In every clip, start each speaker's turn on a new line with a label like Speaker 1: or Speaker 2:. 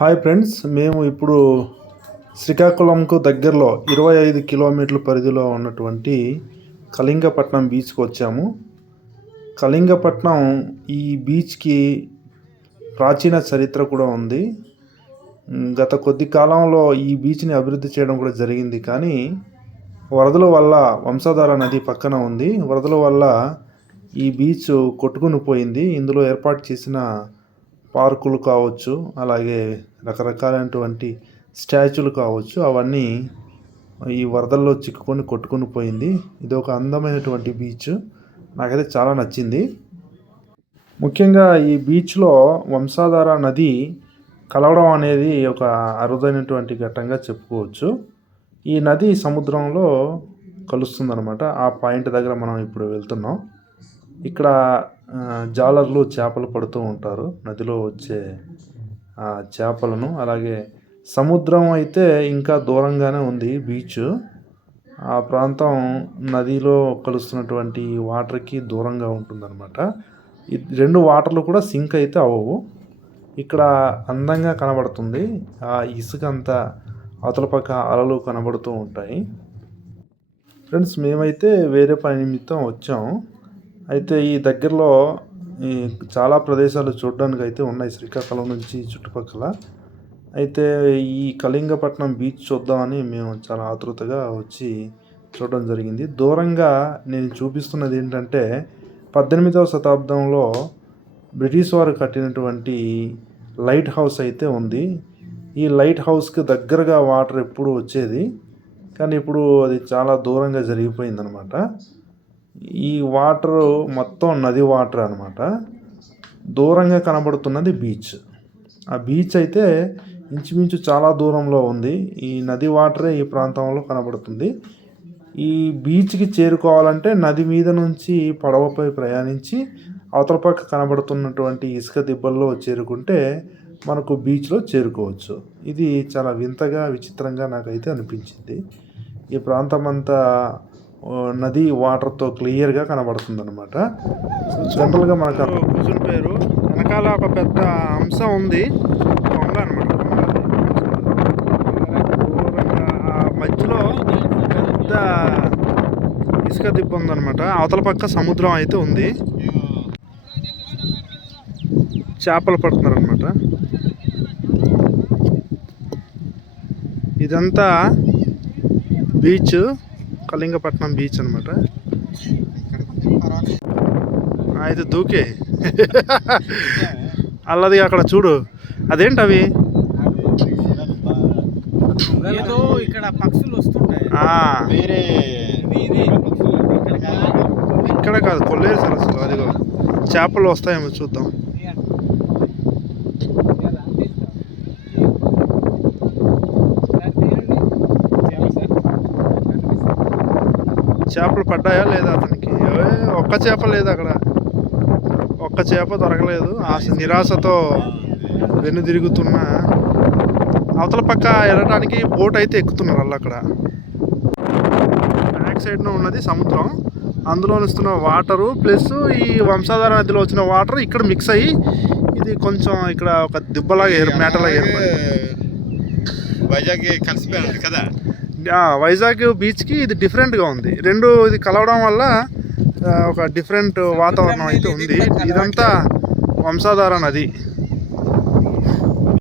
Speaker 1: Hi friends మేము ఇప్పుడు శ్రీకాకుళంకు దగ్గరలో ఇరవై ఐదు కిలోమీటర్ల పరిధిలో ఉన్నటువంటి కళింగపట్నం బీచ్కి వచ్చాము. కళింగపట్నం ఈ బీచ్కి ప్రాచీన చరిత్ర కూడా ఉంది. గత కొద్ది కాలంలో ఈ బీచ్ని అభివృద్ధి చేయడం కూడా జరిగింది. కానీ వరదల వల్ల వంశధార నది పక్కన ఉంది. వరదల వల్ల ఈ బీచ్ కొట్టుకుని పోయింది. ఇందులో ఏర్పాటు చేసిన పార్కులు కావచ్చు అలాగే రకరకాలైనటువంటి స్టాచ్యూలు కావచ్చు అవన్నీ ఈ వరదల్లో చిక్కుకొని కొట్టుకొని పోయింది. ఇది ఒక అందమైనటువంటి బీచ్. నాకైతే చాలా నచ్చింది. ముఖ్యంగా ఈ బీచ్లో వంశాధార నది కలవడం అనేది ఒక అరుదైనటువంటి ఘట్టంగా చెప్పుకోవచ్చు. ఈ నది సముద్రంలో కలుస్తుందన్నమాట. ఆ పాయింట్ దగ్గర మనం ఇప్పుడు వెళ్తున్నాం. ఇక్కడ జాలర్లు చేపలు పడుతూ ఉంటారు. నదిలో వచ్చే ఆ చేపలను. అలాగే సముద్రం అయితే ఇంకా దూరంగానే ఉంది బీచ్. ఆ ప్రాంతం నదిలో కలుస్తున్నటువంటి వాటర్కి దూరంగా ఉంటుందన్నమాట. ఈ రెండు వాటర్లు కూడా సింక్ అయితే అవ్వవు. ఇక్కడ అందంగా కనబడుతుంది. ఆ ఇసుక అంతా అవతల పక్క అలలు కనబడుతూ ఉంటాయి. ఫ్రెండ్స్ మేమైతే వేరే పని నిమిత్తం వచ్చాము అయితే ఈ దగ్గరలో ఈ చాలా ప్రదేశాలు చూడడానికి అయితే ఉన్నాయి. శ్రీకాకుళం నుంచి చుట్టుపక్కల. అయితే ఈ కళింగపట్నం బీచ్ చూద్దామని మేము చాలా ఆతృతగా వచ్చి చూడడం జరిగింది. దూరంగా నేను చూపిస్తున్నది ఏంటంటే పద్దెనిమిదవ శతాబ్దంలో బ్రిటిష్ వారు కట్టినటువంటి లైట్ హౌస్ అయితే ఉంది. ఈ లైట్ హౌస్కి దగ్గరగా వాటర్ ఎప్పుడు వచ్చేది. కానీ ఇప్పుడు అది చాలా దూరంగా జరిగిపోయిందనమాట ఈ వాటర్ మొత్తం నది వాటర్ అనమాట దూరంగా కనబడుతున్నది బీచ్. ఆ బీచ్ అయితే ఇంచుమించు చాలా దూరంలో ఉంది. ఈ నది వాటరే ఈ ప్రాంతంలో కనబడుతుంది. ఈ బీచ్కి చేరుకోవాలంటే నది మీద నుంచి పడవపై ప్రయాణించి అవతల పక్క కనబడుతున్నటువంటి ఇసుక దిబ్బల్లో చేరుకుంటే మనకు బీచ్లో చేరుకోవచ్చు. ఇది చాలా వింతగా విచిత్రంగా నాకైతే అనిపించింది. ఈ ప్రాంతం అంతా నది వాటర్తో క్లియర్గా కనబడుతుంది అనమాట జనరల్గా మనకు కూర్చుని పేరు. వెనకాల ఒక పెద్ద అంశం ఉంది. కొంగ అనమాట మధ్యలో పెద్ద ఇసుక దిబ్బ ఉందన్నమాట. అవతల పక్క సముద్రం అయితే ఉంది. చేపలు పడుతున్నారనమాట ఇదంతా బీచ్. కళింగపట్నం బీచ్ అనమాట అయితే దూకే. అల్లది అక్కడ చూడు. అదేంటి అవి
Speaker 2: ఇక్కడ పక్షులు వస్తుంటాయి.
Speaker 1: ఆ,
Speaker 2: వేరే ఇది ఇక్కడ కాదు.
Speaker 1: ఇక్కడ కాదు కొల్లేరు సరస్సులో అదిగో. చేపలు వస్తాయేమో చూద్దాం. చేపలు పడ్డాయా లేదా అతనికి? ఒక్క చేప లేదు అక్కడ. ఒక్క చేప దొరకలేదు. ఆశ నిరాశతో వెన్ను తిరుగుతున్న అవతల పక్క వెళ్ళడానికి బోట్ అయితే ఎక్కుతున్నారు వాళ్ళు అక్కడ. బ్యాక్ సైడ్లో ఉన్నది సముద్రం. అందులో వస్తున్న వాటరు ప్లస్ ఈ వంశాధార నదిలో వచ్చిన వాటర్ ఇక్కడ మిక్స్ అయ్యి ఇది కొంచెం ఇక్కడ ఒక దిబ్బలాగా మేటలాగా ఏర్పడింది.
Speaker 2: వైజాగ్ కలిసిపోయాను కదా?
Speaker 1: వైజాగ్ బీచ్కి ఇది డిఫరెంట్గా ఉంది. రెండు ఇది కలవడం వల్ల ఒక డిఫరెంట్ వాతావరణం అయితే ఉంది. ఇదంతా వంశాధార నది.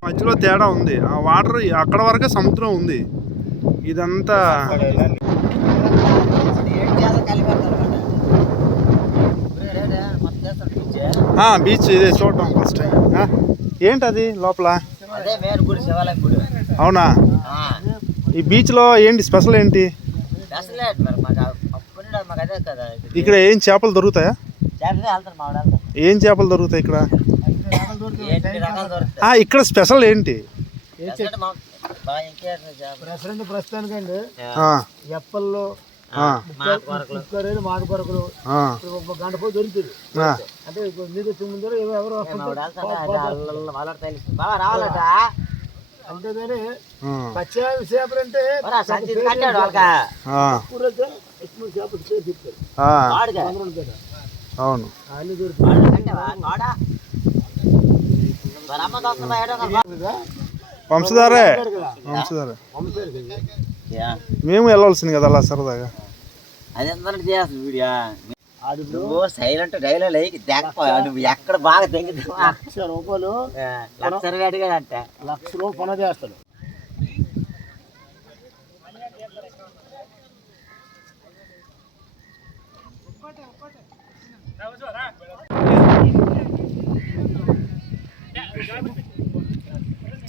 Speaker 1: మధ్యలో తేడా ఉంది. ఆ వాటర్ అక్కడ వరకే సముద్రం ఉంది. ఇదంతా ఆ, బీచ్ ఇదే చూడటం ఫస్ట్ ఏంటది లోపల? అవునా? ఈ బీచ్లో ఏంటి స్పెషల్ ఏంటి?
Speaker 3: మాకు మాకు.
Speaker 1: ఇక్కడ ఏం చేపలు దొరుకుతాయా? ఏం చేపలు దొరుకుతాయి ఇక్కడ?
Speaker 3: ఎన్ని రకాలు దొరుకుతాయి?
Speaker 1: ఆ, ఇక్కడ స్పెషల్ ఏంటి.
Speaker 4: ప్రస్తుతం ప్రస్తుతానికండి.
Speaker 1: ఆ,
Speaker 4: ఎప్పల్లో
Speaker 1: ఆ,
Speaker 3: మా కొరకలు.
Speaker 4: ముక్కరేలు మాడు కొరకులు.
Speaker 1: ఆ,
Speaker 4: ఒక గంట పోయి దొరుకుతుంది. అంటే నీకు వచ్చే ముందర ఏవో ఎవరు
Speaker 3: మా
Speaker 4: అంతేగాని పచ్చి చేపలు అంటే
Speaker 3: కట్టాడు వాళ్ళక?
Speaker 1: అవును. వంశధారే. వంశధారే. మేము వెళ్ళాల్సింది కదా అలా సరదాగా.
Speaker 3: అది ఎంత చేస్తుంది వీడియో? నువ్వు సైలెంట్ డైలాగ్ లేకి నువ్వు ఎక్కడ బాగా తెంగుతావా
Speaker 4: లక్ష రూపాయలు
Speaker 3: లక్ష రూపాయలు అడిగాడంట
Speaker 4: లక్ష రూపాయలు పని చేస్తాడు.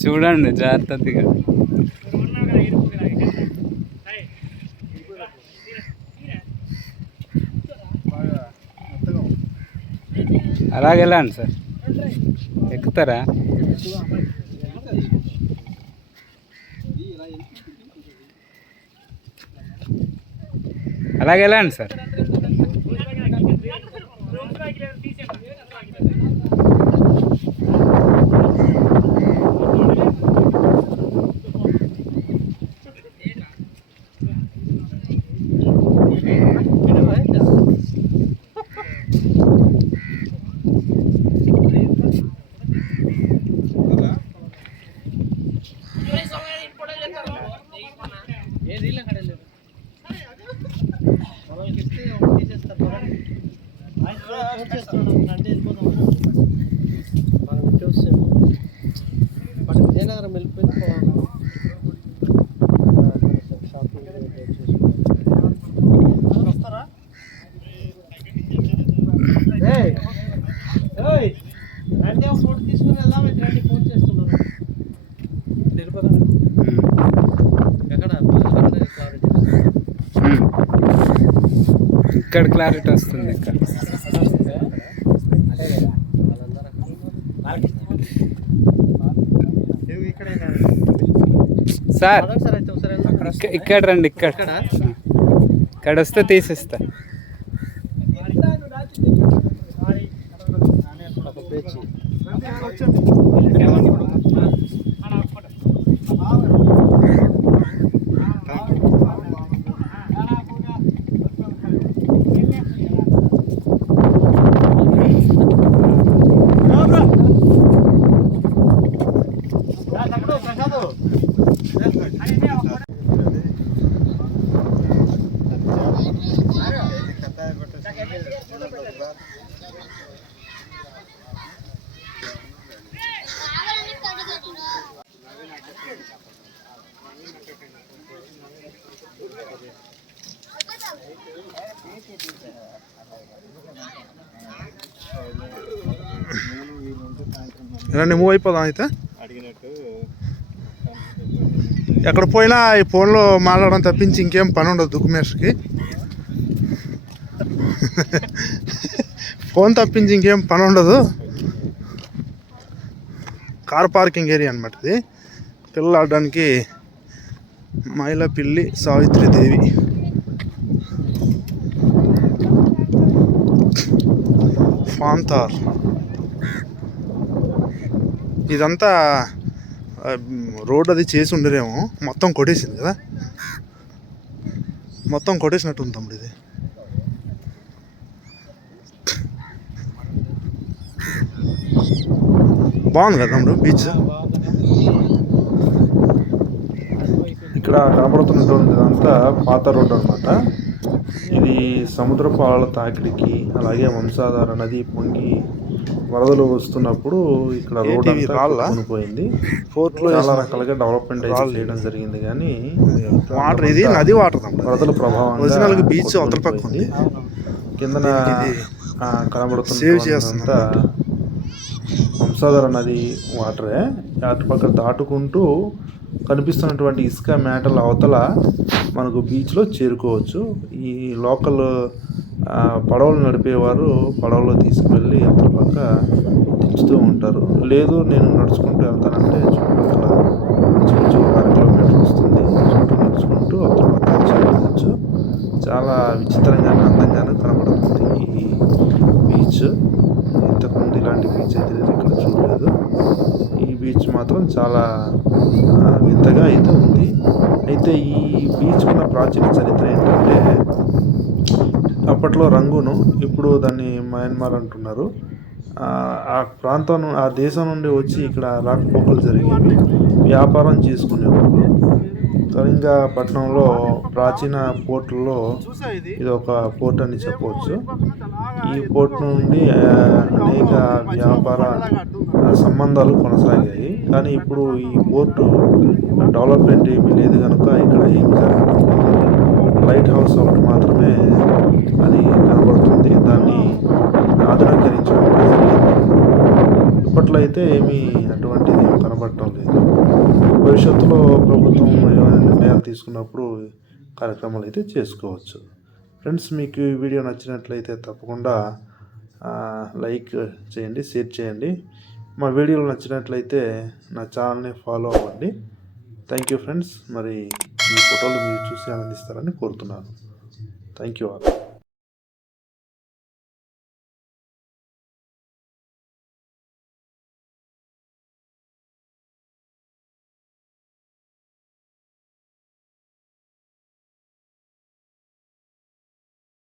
Speaker 5: చూడండి జాగ్రత్తగా. అలాగే వెళ్ళండి సార్ ఎక్కుతారా అలాగే వెళ్ళండి సార్ ఇక్కడ క్లారిటీ వస్తుంది ఇక్కడ. సార్ ఇక్క- ఇక్కడ రండి ఇక్కడ? ఇక్కడ వస్తే తీసిస్తా.
Speaker 1: రండి మూవ్ అయిపోదాం అయితే. ఎక్కడ పోయినా ఈ ఫోన్లో మాట్లాడడం తప్పించి ఇంకేం పని ఉండదు దుక్కుమేషకి ఫోన్ తప్పించి ఇంకేం పని ఉండదు. కార్ పార్కింగ్ ఏరియా అనమాట ఇది. పిల్లలు ఆడడానికి మైల పిల్లి సావిత్రి దేవి ఫాంతార్ ఇదంతా రోడ్ అది చేసి ఉండరేమో. మొత్తం కొట్టేసింది కదా. మొత్తం కొట్టేసినట్టు ఉంది తమ్ముడు ఇది. బాగుంది కదా తమ్ముడు? బీచ్ ఇక్కడ కనబడుతున్నటువంటి ఇదంతా పాత రోడ్ అనమాట ఇది సముద్రపు అలల తాకిడికి అలాగే వంశాధార నది పొంగి వరదలు వస్తున్నప్పుడు ఇక్కడ రోడ్ అంతా కొనుక్కోయింది ఫోర్ట్లో చాలా రకాలుగా డెవలప్మెంట్ అయితే చేయడం జరిగింది కానీ వాటర్ ఇది నది వాటర్ వరదల ప్రభావం ఒరిజినల్ బీచ్ అవతల పక్క ఉంది. కిందన చేస్తుందంతా వంశాధార నది వాటరే అటుపక్క దాటుకుంటూ కనిపిస్తున్నటువంటి ఇసుక మేటల అవతల మనకు బీచ్లో చేరుకోవచ్చు. ఈ లోకల్ పడవలు నడిపేవారు పడవలో తీసుకువెళ్ళి అవతల పక్క దించుతూ ఉంటారు. లేదు నేను నడుచుకుంటూ వెళ్తానంటే చుట్టుపక్కల కొంచెం ఒక అర కిలోమీటర్ వస్తుంది. చుట్టూ నడుచుకుంటూ అవతల పక్క చేరుకోవచ్చు. చాలా విచిత్రంగాను అందంగాను కనబడుతుంది ఈ బీచ్ ఇలాంటి బీచ్ అయితే నేను ఇక్కడ చూడలేదు. ఈ బీచ్ మాత్రం చాలా వింతగా అయితే ఉంది. అయితే ఈ బీచ్ ఉన్న ప్రాచీన చరిత్ర ఏంటంటే అప్పట్లో రంగును ఇప్పుడు దాన్ని మయన్మార్ అంటున్నారు. ఆ, ప్రాంతం ఆ దేశం నుండి వచ్చి ఇక్కడ రాకపోకలు జరిగేవి వ్యాపారం చేసుకునేవాళ్ళు. కళింగపట్నంలో ప్రాచీన పోర్టుల్లో ఇది ఒక పోర్ట్ అని చెప్పవచ్చు. ఈ పోర్ట్ నుండి అనేక వ్యాపార సంబంధాలు కొనసాగాయి. కానీ ఇప్పుడు ఈ పోర్టు డెవలప్మెంట్ ఏమీ లేదు కనుక ఇక్కడ ఏమి జరగడం లైట్ హౌస్ ఒకటి మాత్రమే అది కనబడుతుంది. దాన్ని ఆధునీకరించడం జరిగింది ఇప్పట్లో అయితే ఏమీ అటువంటిది కనబడటం లేదు. భవిష్యత్తులో ప్రభుత్వం ఏమైనా నిర్ణయాలు తీసుకున్నప్పుడు కార్యక్రమాలు అయితే చేసుకోవచ్చు. ఫ్రెండ్స్ మీకు ఈ వీడియో నచ్చినట్లయితే తప్పకుండా లైక్ చేయండి షేర్ చేయండి. మా వీడియోలు నచ్చినట్లయితే నా ఛానల్ని ఫాలో అవ్వండి. Thank you friends. మరి ఈ ఫోటోలు మీరు చూసి ఆనందిస్తారని కోరుతున్నాను. Thank you all.